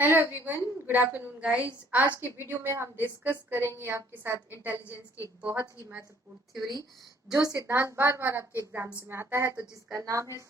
Hello everyone, good afternoon guys. आज के video में हम डिस्कस करेंगे आपके साथ इंटेलिजेंस की एक बहुत ही महत्वपूर्ण थ्योरी, जो सिद्धांत बार बार आपके एग्जाम्स में आता है, तो जिसका नाम है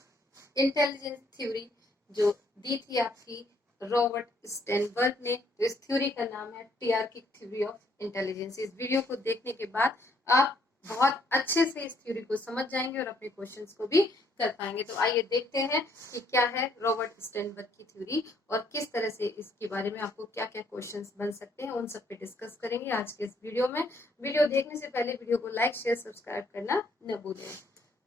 इंटेलिजेंस थ्योरी, जो दी थी आपकी रॉबर्ट स्टेनबर्ग ने। तो इस थ्योरी का नाम है टीआरकिक थ्योरी ऑफ इंटेलिजेंस। इस वीडियो को देखने के बाद आप बहुत अच्छे से इस थ्योरी को समझ जाएंगे और अपने क्वेश्चंस को भी कर पाएंगे। तो आइए देखते हैं कि क्या है रॉबर्ट स्टेनबर्ग की थ्योरी और किस तरह से इसके बारे में आपको क्या क्या क्वेश्चंस बन सकते हैं, उन सब पे डिस्कस करेंगे आज के इस वीडियो में। वीडियो देखने से पहले वीडियो को लाइक शेयर सब्सक्राइब करना न भूलें।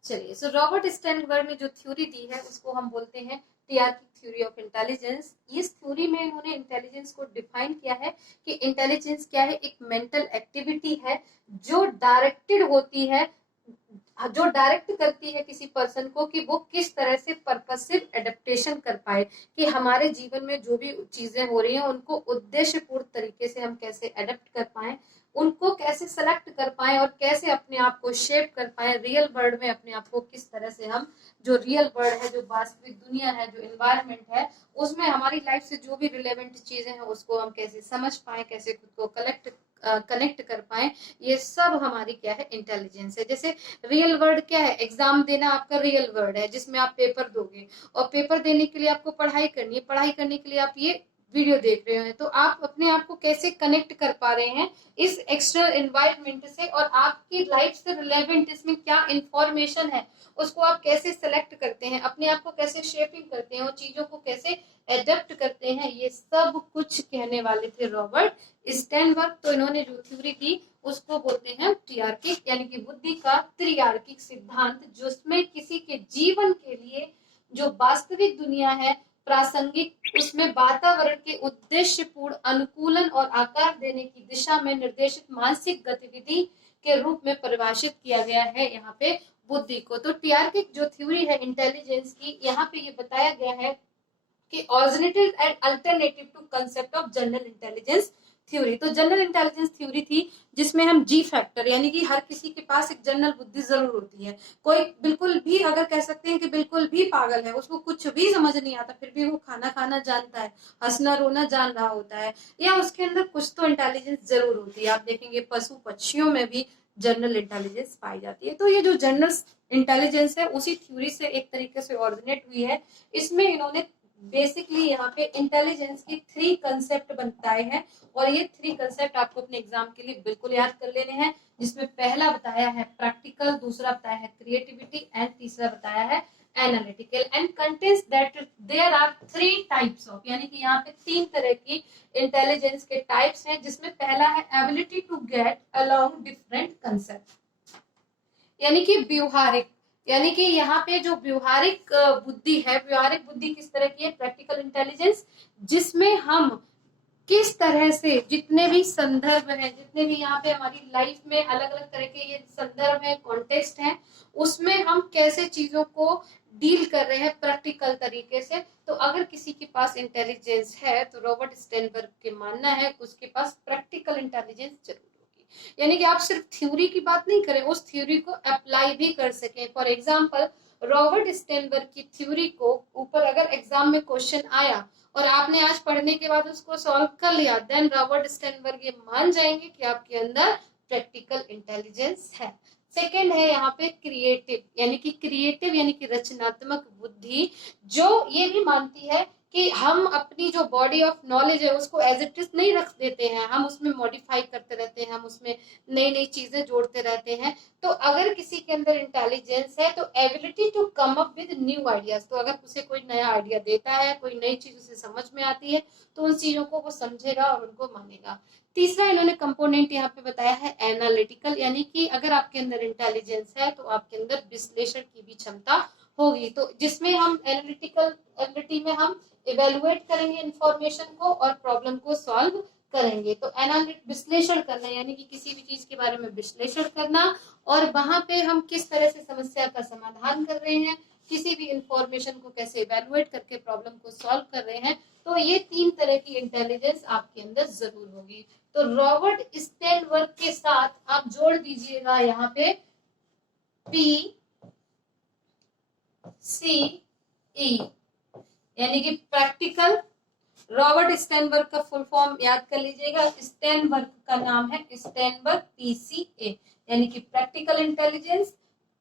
चलिए, सो रॉबर्ट स्टेनबर्ग ने जो थ्योरी दी है उसको हम बोलते हैं टीआरकिक थ्योरी ऑफ इंटेलिजेंस। इस थ्योरी में इन्होंने इंटेलिजेंस को डिफाइन किया है कि इंटेलिजेंस क्या है। एक मेंटल एक्टिविटी है जो डायरेक्टेड होती है, जो डायरेक्ट करती है किसी पर्सन को कि वो किस तरह से पर्पसिव एडेप्टेशन कर पाए, कि हमारे जीवन में जो भी चीजें हो रही हैं उनको उद्देश्यपूर्ण तरीके से हम कैसे एडेप्ट कर पाए, उनको कैसे सेलेक्ट कर पाए और कैसे अपने आप को शेप कर पाए रियल वर्ल्ड में। अपने आप को किस तरह से हम, जो रियल वर्ल्ड है, जो वास्तविक दुनिया है, जो एनवायरमेंट है, उसमें हमारी लाइफ से जो भी रिलेवेंट चीजें हैं उसको हम कैसे समझ पाए, कैसे खुद को कनेक्ट कर पाए। ये सब हमारी क्या है, इंटेलिजेंस है। जैसे रियल वर्ल्ड क्या है, एग्जाम देना आपका रियल वर्ल्ड है, जिसमें आप पेपर दोगे और पेपर देने के लिए आपको पढ़ाई करनी है। पढ़ाई करने के लिए आप ये वीडियो देख रहे हैं, तो आप अपने आप को कैसे कनेक्ट कर पा रहे हैं इस एक्सटर्नल एनवायरनमेंट से, और आपकी लाइफ से रिलेवेंट इसमें क्या इंफॉर्मेशन है उसको आप कैसे सेलेक्ट करते हैं, अपने आप को कैसे शेपिंग करते हैं और चीजों को कैसे एडेप्ट करते हैं। ये सब कुछ कहने वाले थे रॉबर्ट स्टेनबर्ग। तो इन्होंने जो थ्योरी दी उसको बोलते हैं टीआरकिक, यानी कि बुद्धि का त्रिआर्किक सिद्धांत, जिसमें किसी के जीवन के लिए जो वास्तविक दुनिया है, प्रासंगिक, उसमें वातावरण के उद्देश्यपूर्ण अनुकूलन और आकार देने की दिशा में निर्देशित मानसिक गतिविधि के रूप में परिभाषित किया गया है यहाँ पे बुद्धि को। तो टीआरकिक जो थ्योरी है इंटेलिजेंस की, यहाँ पे ये बताया गया है कि alternative and alternative to concept of general intelligence theory. तो जनरल इंटेलिजेंस थ्योरी थी जिसमें हम जी फैक्टर, यानी कि हर किसी के पास एक जनरल बुद्धि जरूर होती है। कोई बिल्कुल भी, अगर कह सकते हैं कि बिल्कुल भी पागल है, उसको कुछ भी समझ नहीं आता, फिर भी वो खाना खाना जानता है, हंसना रोना जान रहा होता है, या उसके अंदर कुछ तो इंटेलिजेंस जरूर होती है। आप देखेंगे पशु पक्षियों में भी जनरल इंटेलिजेंस पाई जाती है। तो ये जो जनरल इंटेलिजेंस है उसी थ्योरी से एक तरीके से ऑरिजिनेट हुई है। इसमें इन्होंने बेसिकली यहाँ पे इंटेलिजेंस की 3 कंसेप्ट बताए हैं, और ये 3 कंसेप्ट आपको अपने एग्जाम के लिए बिल्कुल याद कर लेने हैं। जिसमें पहला बताया है प्रैक्टिकल, दूसरा बताया है क्रिएटिविटी एंड तीसरा बताया है analytical. And contends that there are 3 types of, यानी कि यहाँ पे 3 तरह की इंटेलिजेंस के टाइप्स हैं। जिसमें पहला है ability to get along different concept, यानी कि व्यवहारिक, यानी कि यहाँ पे जो व्यवहारिक बुद्धि है, व्यवहारिक बुद्धि किस तरह की है, प्रैक्टिकल इंटेलिजेंस, जिसमें हम किस तरह से जितने भी संदर्भ हैं, जितने भी यहाँ पे हमारी लाइफ में अलग अलग तरह के ये संदर्भ है, कॉन्टेक्स्ट है, उसमें हम कैसे चीजों को डील कर रहे हैं प्रैक्टिकल तरीके से। तो अगर किसी के पास इंटेलिजेंस है तो रॉबर्ट स्टेनबर्ग के मानना है उसके पास प्रैक्टिकल इंटेलिजेंस जरूर होगी, यानी कि आप सिर्फ थ्योरी की बात नहीं करें, उस थ्योरी को अप्लाई भी कर सकें। फॉर एग्जाम्पल, रॉबर्ट स्टेनबर्ग की थ्योरी को ऊपर अगर एग्जाम में क्वेश्चन आया और आपने आज पढ़ने के बाद उसको सॉल्व कर लिया, देन रॉबर्ट स्टेनबर्ग ये मान जाएंगे कि आपके अंदर प्रैक्टिकल इंटेलिजेंस है। सेकेंड है यहाँ पे क्रिएटिव, यानी कि क्रिएटिव यानी कि रचनात्मक बुद्धि, जो ये भी मानती है कि हम अपनी जो बॉडी ऑफ नॉलेज है उसको एज इट इज नहीं रख देते हैं, हम उसमें मॉडिफाई करते रहते हैं, हम उसमें नई नई चीजें जोड़ते रहते हैं। तो अगर किसी के अंदर इंटेलिजेंस है तो ability to come up with new ideas, तो अगर उसे कोई नया आइडिया देता है, कोई नई चीज उसे समझ में आती है, तो उन चीजों को वो समझेगा और उनको मानेगा। तीसरा इन्होंने कंपोनेंट यहाँ पे बताया है एनालिटिकल, यानी कि अगर आपके अंदर इंटेलिजेंस है तो आपके अंदर विश्लेषण की भी क्षमता होगी। तो जिसमें हम एनालिटिकल एबिलिटी में हम इवेलुएट करेंगे इंफॉर्मेशन को और प्रॉब्लम को सॉल्व करेंगे। तो एनालिट विश्लेषण करना, यानी कि किसी भी चीज के बारे में विश्लेषण करना, और वहां पे हम किस तरह से समस्या का समाधान कर रहे हैं, किसी भी इंफॉर्मेशन को कैसे इवेलुएट करके प्रॉब्लम को सॉल्व कर रहे हैं। तो ये 3 तरह की इंटेलिजेंस आपके अंदर जरूर होगी। तो रॉबर्ट स्टेनबर्ग के साथ आप जोड़ दीजिएगा यहाँ पे पी सी ई, यानी कि प्रैक्टिकल, रॉबर्ट स्टेनबर्ग का फुल फॉर्म याद कर लीजिएगा, स्टेनबर्ग का नाम है स्टेनबर्ग PCA, यानी कि प्रैक्टिकल इंटेलिजेंस।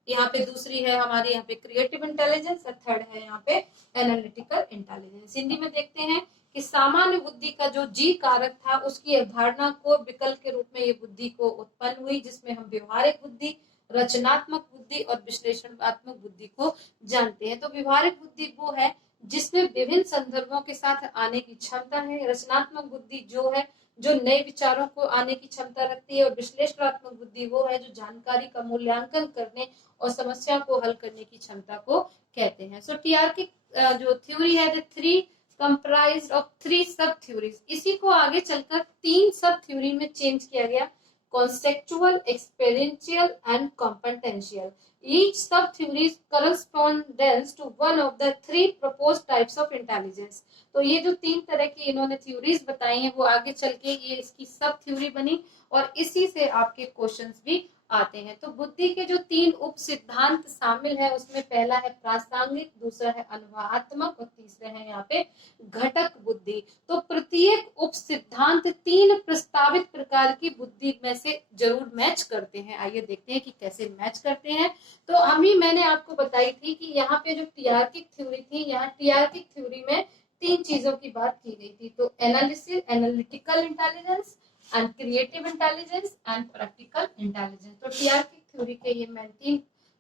यहाँ पे दूसरी है हमारे यहाँ पे क्रिएटिव इंटेलिजेंस और थर्ड है यहाँ पे एनालिटिकल इंटेलिजेंस। हिंदी में देखते हैं कि सामान्य बुद्धि का जो जी कारक था उसकी अवधारणा को विकल्प के रूप में ये बुद्धि को उत्पन्न हुई, जिसमें हम व्यवहारिक बुद्धि, रचनात्मक बुद्धि और विश्लेषणात्मक बुद्धि को जानते हैं। तो व्यवहारिक बुद्धि वो है जिसमें विभिन्न संदर्भों के साथ आने की क्षमता है। रचनात्मक बुद्धि जो है जो नए विचारों को आने की क्षमता रखती है, और विश्लेषणात्मक बुद्धि वो है जो जानकारी का मूल्यांकन करने और समस्या को हल करने की क्षमता को कहते हैं। सो टीआर की जो थ्योरी है the three comprised of three सब थ्योरीज, इसी को आगे चलकर तीन सब थ्योरी में चेंज किया गया, conceptual, experiential and competential. Each sub-theory corresponds to one of the three proposed types of intelligence. तो ये जो तीन तरह की इन्होंने थ्योरीज बताई हैं वो आगे चल के ये इसकी सब थ्योरी बनी और इसी से आपके क्वेश्चंस भी आते हैं। तो बुद्धि के जो तीन उप सिद्धांत शामिल है उसमें पहला है प्रासंगिक, दूसरा है अनुभवात्मक और तीसरा है यहाँ पे घटक बुद्धि। तो प्रत्येक उप सिद्धांत तीन प्रस्तावित प्रकार की बुद्धि में से जरूर मैच करते हैं। आइए देखते हैं कि कैसे मैच करते हैं। तो मैंने आपको बताई थी कि यहाँ पे जो टीआरकिक थ्योरी थी, यहाँ टीआरकिक थ्योरी में तीन चीजों की बात की गई थी। तो analysis, analytical intelligence and creative intelligence and practical intelligence. तो टीआरकिक थ्योरी के ये मेन तीन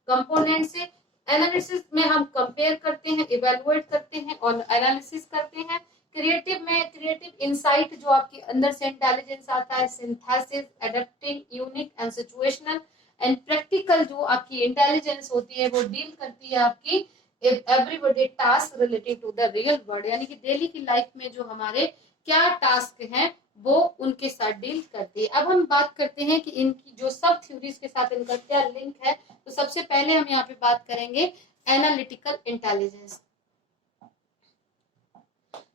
कंपोनेंट्स है। एनालिसिस में हम कंपेयर करते हैं, इवेलुएट करते हैं और एनालिसिस करते हैं। क्रिएटिव में क्रिएटिव इंसाइट जो आपके अंदर से इंटेलिजेंस आता है, synthesis, adapting, unique and situational. And practical जो आपकी इंटेलिजेंस होती है वो डील करती है आपकी everyday task related to the real world, यानी कि डेली की लाइफ में जो हमारे क्या टास्क हैं वो उनके साथ डील करती है। अब हम बात करते हैं कि इनकी जो सब थ्योरीज के साथ इनका क्या लिंक है। तो सबसे पहले हम यहाँ पे बात करेंगे analytical intelligence.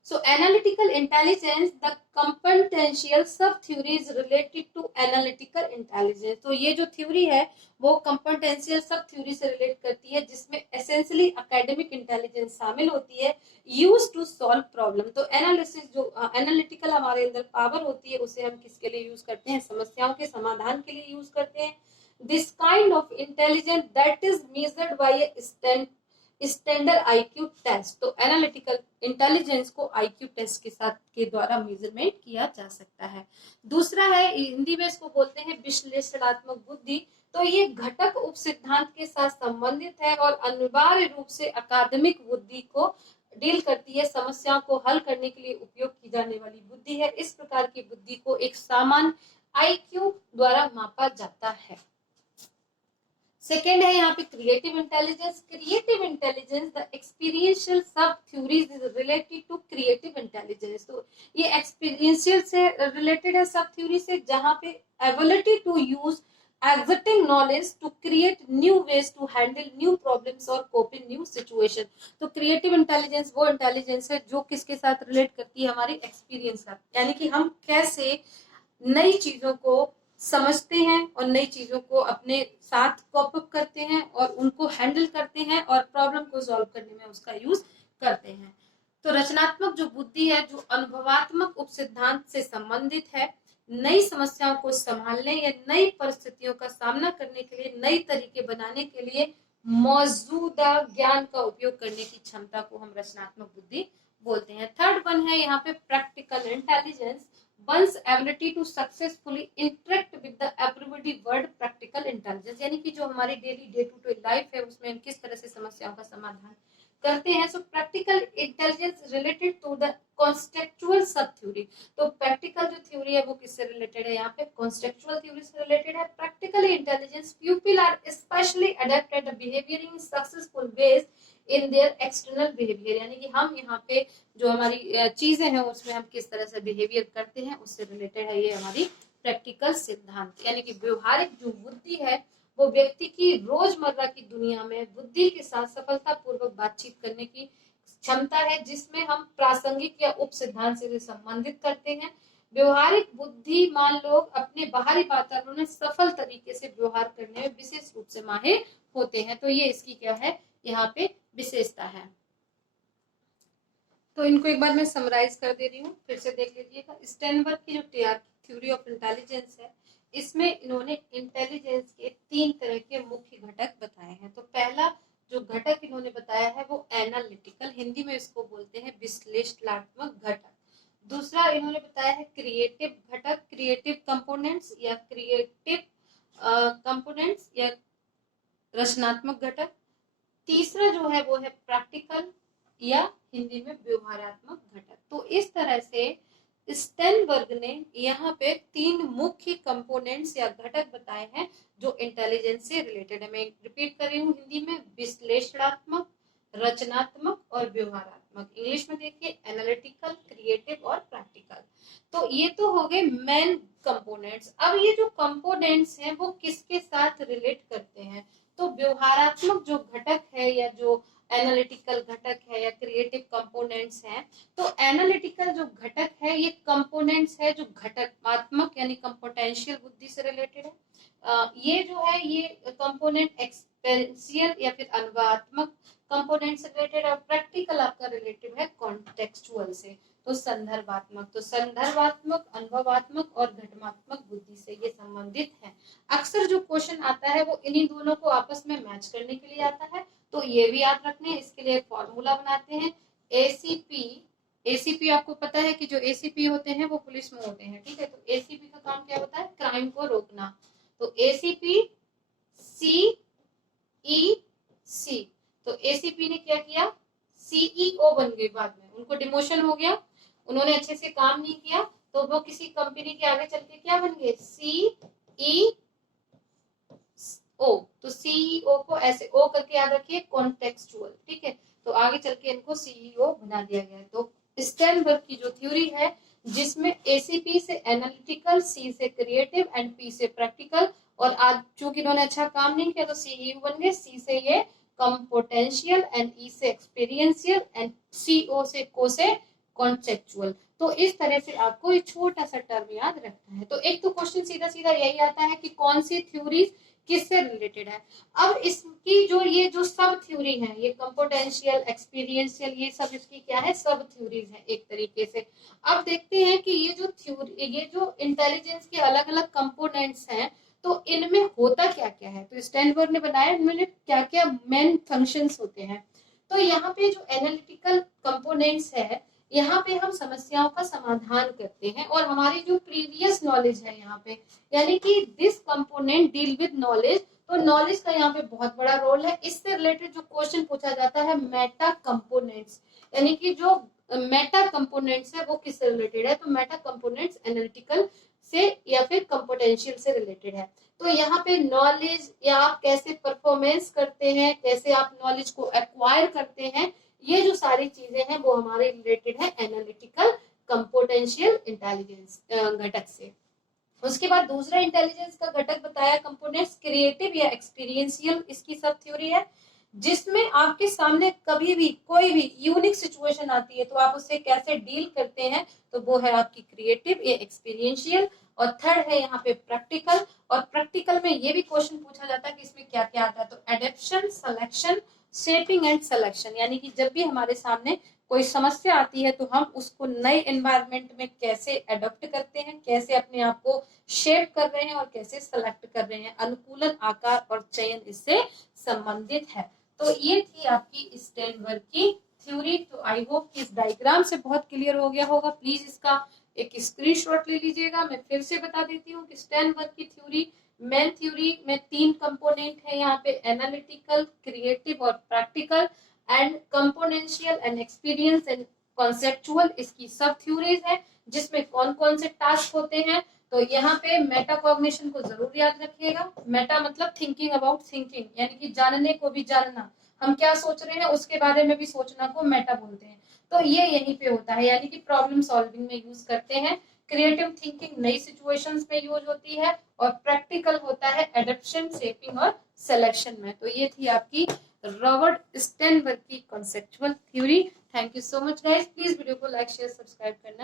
So analytical intelligence, the competential sub theories related to analytical intelligence. तो ये जो थ्योरी है वो competential sub theory से रिलेट करती है जिसमें essentially academic intelligence शामिल होती है, used to solve problem। तो एनालिसिस जो एनालिटिकल हमारे अंदर पावर होती है उसे हम किसके लिए यूज करते हैं, समस्याओं के समाधान के लिए यूज करते हैं। This kind of intelligence that is measured by a standard IQ test. तो एनालिटिकल इंटेलिजेंस को आईक्यू टेस्ट के साथ के द्वारा मेजरमेंट किया जा सकता है। दूसरा है, हिंदी में इसको बोलते हैं विश्लेषणात्मक बुद्धि। तो ये घटक उप सिद्धांत के साथ संबंधित है और अनिवार्य रूप से अकादमिक बुद्धि को डील करती है, समस्याओं को हल करने के लिए उपयोग की जाने वाली बुद्धि है। इस प्रकार की बुद्धि को एक सामान्य आईक्यू द्वारा मापा जाता है। सेकेंड है यहाँ पे creative intelligence. Creative intelligence the experiential subtheories is related to creative intelligence. तो ये एक्सपीरियंशियल से रिलेटेड है सब थ्योरी से, जहाँ पे ability to use existing knowledge to create new ways to handle new problems और कोप इन न्यू सिचुएशन। तो क्रिएटिव इंटेलिजेंस वो इंटेलिजेंस है जो किसके साथ रिलेट करती है, हमारी एक्सपीरियंस का, यानी कि हम कैसे नई चीजों को समझते हैं और नई चीजों को अपने साथ कॉप अप करते हैं और उनको हैंडल करते हैं और प्रॉब्लम को सॉल्व करने में उसका यूज करते हैं। तो रचनात्मक जो बुद्धि है जो अनुभवात्मक उप सिद्धांत से संबंधित है, नई समस्याओं को संभालने या नई परिस्थितियों का सामना करने के लिए, नई तरीके बनाने के लिए मौजूदा ज्ञान का उपयोग करने की क्षमता को हम रचनात्मक बुद्धि बोलते हैं। थर्ड वन है यहाँ पे practical intelligence, one's ability to successfully interact with the everyday world, practical intelligence, यानी कि जो हमारी daily day to day life है उसमें हम किस तरह से समस्याओं का समाधान करते हैं। So practical intelligence related to the conceptual sub theory. तो प्रैक्टिकल जो थ्योरी है वो किससे रिलेटेड है, यहाँ पे कॉन्सेप्चुअल थ्योरी से रिलेटेड है। Practical intelligence people are specially adapted behaviour in successful ways in their external behaviour, यानी कि हम यहाँ पे जो हमारी चीजें हैं उसमें हम किस तरह से बिहेवियर करते हैं उससे रिलेटेड है ये हमारी प्रैक्टिकल सिद्धांत। यानी कि व्यवहारिक जो बुद्धि है वो व्यक्ति की रोजमर्रा की दुनिया में बुद्धि के साथ सफलतापूर्वक बातचीत करने की क्षमता है, जिसमें हम प्रासंगिक या उप सिद्धांत से संबंधित करते हैं। व्यवहारिक बुद्धिमान लोग अपने बाहरी वातावरण में सफल तरीके से व्यवहार करने में विशेष रूप से माहिर होते हैं। तो ये इसकी क्या है यहाँ पे विशेषता है। तो इनको एक बार मैं समराइज कर दे रही हूँ, फिर से देख लीजिएगा। स्टेनबर्ग की जो थ्योरी ऑफ इंटेलिजेंस है, इसमें इन्होंने इंटेलिजेंस के 3 तरह के मुख्य घटक बताए हैं। तो पहला जो घटक इन्होंने बताया है वो एनालिटिकल, हिंदी में इसको बोलते हैं विश्लेषणात्मक घटक। दूसरा इन्होंने बताया है क्रिएटिव घटक, क्रिएटिव कंपोनेंट्स या क्रिएटिव कंपोनेंट्स या रचनात्मक घटक। तीसरा जो है वो है प्रैक्टिकल या हिंदी में व्यवहारात्मक घटक। तो इस तरह से स्टेनबर्ग ने यहाँ पे 3 मुख्य कंपोनेंट्स या घटक बताए हैं जो इंटेलिजेंस से रिलेटेड है। मैं रिपीट कर रही हूँ हिंदी में, विश्लेषणात्मक, रचनात्मक और व्यवहारात्मक। इंग्लिश में देखिए एनालिटिकल, क्रिएटिव और प्रैक्टिकल। तो ये तो हो गए मेन कंपोनेंट्स। अब ये जो कंपोनेंट्स हैं वो किसके साथ रिलेट करते हैं? तो व्यवहारात्मक जो घटक है या जो एनालिटिकल घटक है या क्रिएटिव कंपोनेंट्स हैं, तो एनालिटिकल जो घटक है ये कंपोनेंट्स है जो घटकात्मक यानी कंपोटेंशियल बुद्धि से रिलेटेड है। ये जो है ये कंपोनेंट एक्सपेरियंशियल या फिर अनुभवात्मक कंपोनेंट से रिलेटेड है। और प्रैक्टिकल आपका रिलेटिव है कॉन्टेक्चुअल से, तो संदर्भात्मक। तो संदर्भात्मक, अनुभवात्मक और घटनात्मक बुद्धि से ये संबंधित है। अक्सर जो क्वेश्चन आता है वो इन्हीं दोनों को आपस में मैच करने के लिए आता है। तो ये भी याद रखने हैं, इसके लिए एक फॉर्मूला बनाते हैं। एसीपी, एसीपी आपको पता है कि जो एसीपी होते हैं वो पुलिस में होते हैं, ठीक है। तो एसीपी का काम क्या होता है? क्राइम को रोकना। तो एसीपी सी ई सी, तो एसीपी ने क्या किया? सीईओ बन गए, बाद में उनको डिमोशन हो गया, उन्होंने अच्छे से काम नहीं किया, तो वो किसी कंपनी के आगे चल के क्या बन गए? सीईओ। तो सीईओ को ऐसे ओ करके याद रखिए, कॉन्टेक्चुअल, ठीक है। तो आगे चल के इनको सीईओ बना दिया गया। तो स्टेनबर्ग की जो थ्योरी है जिसमें एसीपी से एनालिटिकल, सी से क्रिएटिव एंड पी से प्रैक्टिकल, और आज चूंकि इन्होंने अच्छा काम नहीं किया तो सीईओ बन गए, सी से ये कंपोटेंशियल एंड ई से एक्सपीरियंशियल एंड सीओ से को से कॉन्सेप्चुअल। तो इस तरह से आपको एक छोटा सा टर्म याद रखना है। तो एक तो क्वेश्चन सीधा सीधा यही आता है कि कौन सी थ्योरीज किससे रिलेटेड है। अब इसकी जो ये जो सब थ्योरी है, ये कंपोटेंशियल, एक्सपीरियंशियल, ये सब इसकी क्या है? सब थ्योरीज है एक तरीके से। अब देखते हैं कि ये जो थ्योरी, ये जो इंटेलिजेंस के अलग अलग कंपोनेंट्स हैं, तो इनमें होता क्या क्या है। तो स्टेनबर्ग ने बनाया इनमें क्या क्या मेन फंक्शंस होते हैं। तो यहाँ पे जो एनालिटिकल कंपोनेंट्स है, यहाँ पे हम समस्याओं का समाधान करते हैं, और हमारी जो प्रीवियस नॉलेज है यहाँ पे, यानी कि this component deal with knowledge, तो नॉलेज का यहाँ पे बहुत बड़ा रोल है। इससे रिलेटेड जो क्वेश्चन पूछा जाता है मेटा कंपोनेंट्स, यानी कि जो मेटा कंपोनेंट्स है वो किससे रिलेटेड है? तो मेटा कंपोनेंट्स एनालिटिकल से या फिर कंपोटेंशियल से रिलेटेड है। तो यहाँ पे नॉलेज या आप कैसे परफॉर्मेंस करते हैं, कैसे आप नॉलेज को एक्वायर करते हैं, ये जो सारी चीजें हैं वो हमारे रिलेटेड है एनालिटिकल कंपोटेंशियल इंटेलिजेंस घटक से। उसके बाद दूसरा इंटेलिजेंस का घटक बताया कंपोनेंट्स क्रिएटिव या एक्सपीरियंशियल, इसकी सब थ्योरी है जिसमें आपके सामने कभी भी कोई भी यूनिक सिचुएशन आती है तो आप उससे कैसे डील करते हैं, तो वो है आपकी क्रिएटिव या एक्सपीरियंशियल। और थर्ड है यहाँ पे प्रैक्टिकल, और प्रैक्टिकल में ये भी क्वेश्चन पूछा जाता है कि इसमें क्या क्या आता है। तो adaptation, selection, shaping and selection, यानी कि जब भी हमारे सामने कोई समस्या आती है तो हम उसको नए एनवायरनमेंट में कैसे अडॉप्ट करते हैं, कैसे अपने आप को शेप कर रहे हैं और कैसे सेलेक्ट कर रहे हैं। अनुकूलन, आकार और चयन इससे संबंधित है। तो ये थी आपकी स्टेनबर्ग की थ्योरी। तो आई होप कि इस डायग्राम से बहुत क्लियर हो गया होगा। प्लीज इसका एक स्क्रीनशॉट ले लीजिएगा। मैं फिर से बता देती हूँ कि स्टेनबर्ग की थ्योरी, मेन थ्योरी में 3 कंपोनेंट है यहाँ पे, एनालिटिकल, क्रिएटिव और practical, and componential and experience and conceptual, इसकी सब थ्योरीज है जिसमें कौन कौन से टास्क होते हैं। तो यहाँ पे मेटा कॉग्निशन को जरूर याद रखिएगा। मेटा मतलब थिंकिंग अबाउट थिंकिंग, यानी कि जानने को भी जानना, हम क्या सोच रहे हैं उसके बारे में भी सोचना को मेटा बोलते हैं। तो ये यहीं पे होता है, यानी कि प्रॉब्लम सॉल्विंग में यूज करते हैं। क्रिएटिव थिंकिंग नई सिचुएशंस में यूज होती है, और प्रैक्टिकल होता है एडप्शन, शेपिंग और सिलेक्शन में। तो ये थी आपकी रॉबर्ट स्टेनबर्ग की conceptual theory. Thank you so much guys. Please video को लाइक, शेयर, सब्सक्राइब करना